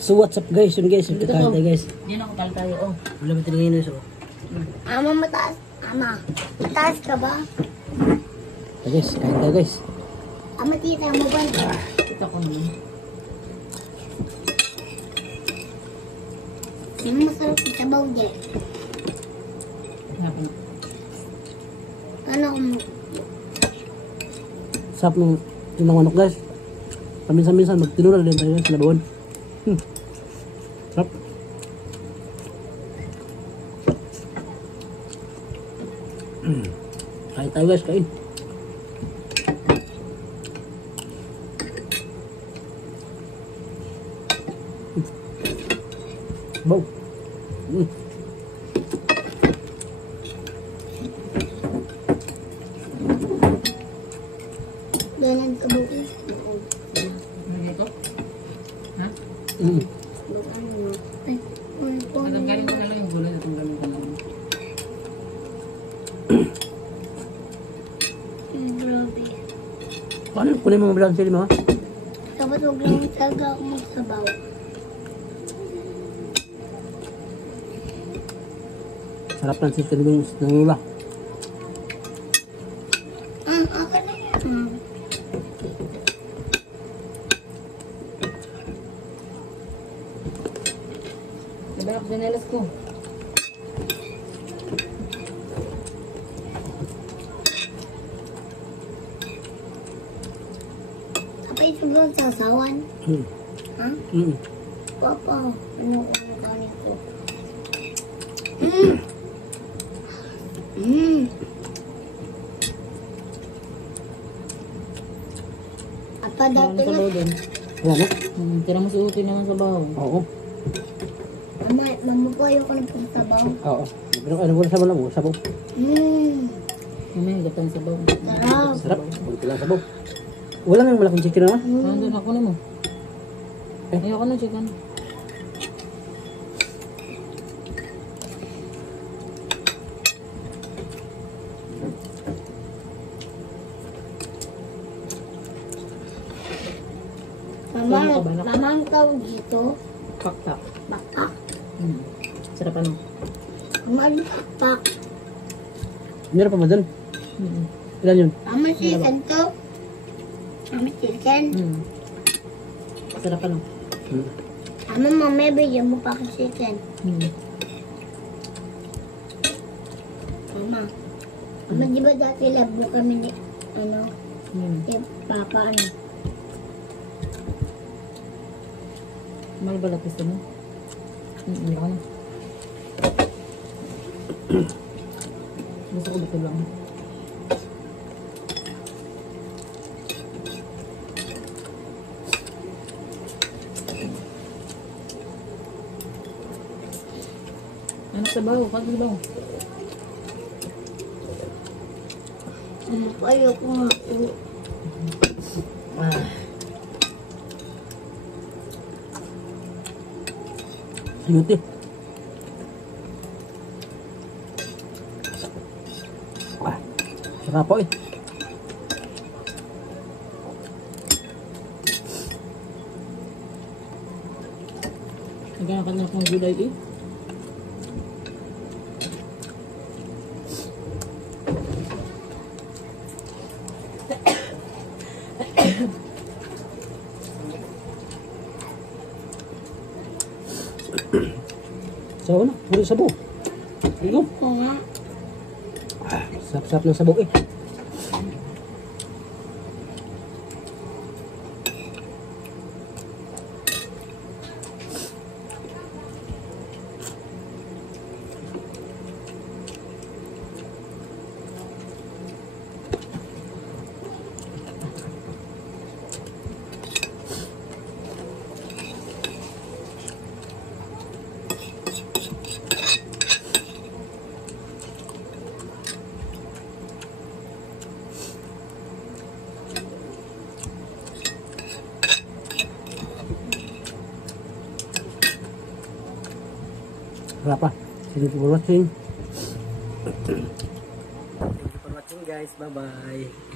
So what's up guys? Yun guys, yung kain tayo guys. Hindi na kapal tayo, oh. Wala ba tinigay na so? Ama, mataas. Ama, mataas ka ba? So guys, kain tayo guys. Ama, tita mo ba? Ito ko naman. Yung masarap sa sabaw dyan. Hanapin. Ano kung Sarap ng tinang manok guys. Paminsan-minsan magtinura din tayo guys sa labawan. Sarap. Kain tayo guys, kain. Wow. dalan ka bukas? Ano dito? Ha? Bukan mo. Ay, Natanggalin ko na lang yung gulay. Natanggalin ko na lang. grabe. Paano kunin mo mabilang sili mo ha? Dapat huwag lang talaga ako magsabaw. Sarap ng sili ng lula. Okay na yan. Nabalak sinelas ko. Apa itu belum sasawan? Ha? Papa, ano ko ang kanin ko? Apa Tira mo dati sa na? baho din. Wala na? Tira mo sa utoy naman sa baho. Oo. Mama, mamupuyo ko ng pagsabaw. Oo. Ano wala sabaw lang mo? Sabaw. Mamaya gatang sa baho. Sarap. Sarap. Kunti lang sabaw. Wala nang malaking chicken naman. Nandun ako na mo. Ayoko na chicken. Mama, mama ang tawag dito. Pakpak. Bakak. Sarap ano? Ang ano bakak? Meron pa ba dun? Ilan yun? Mama, chicken to. Mama, chicken. Sarap ano? Mama, mamaya bigyan mo pa ako chicken. Mama, mama, di ba dati labo kami ni, ano, ni Papa, ano? Mahal ba lapis mo? Wala ka na. Gusto ko dito lang. Ano sa baho? Kagul baho? Ayoko nga po. Sinuti. Sarap po eh. Nagkakakan na akong gulay eh. Sabaw na. Puro sabaw. Ayun. Oo nga. Sarap-sarap ng sabaw eh. Berapa? Thank you for watching. Thank you for watching guys. Bye bye.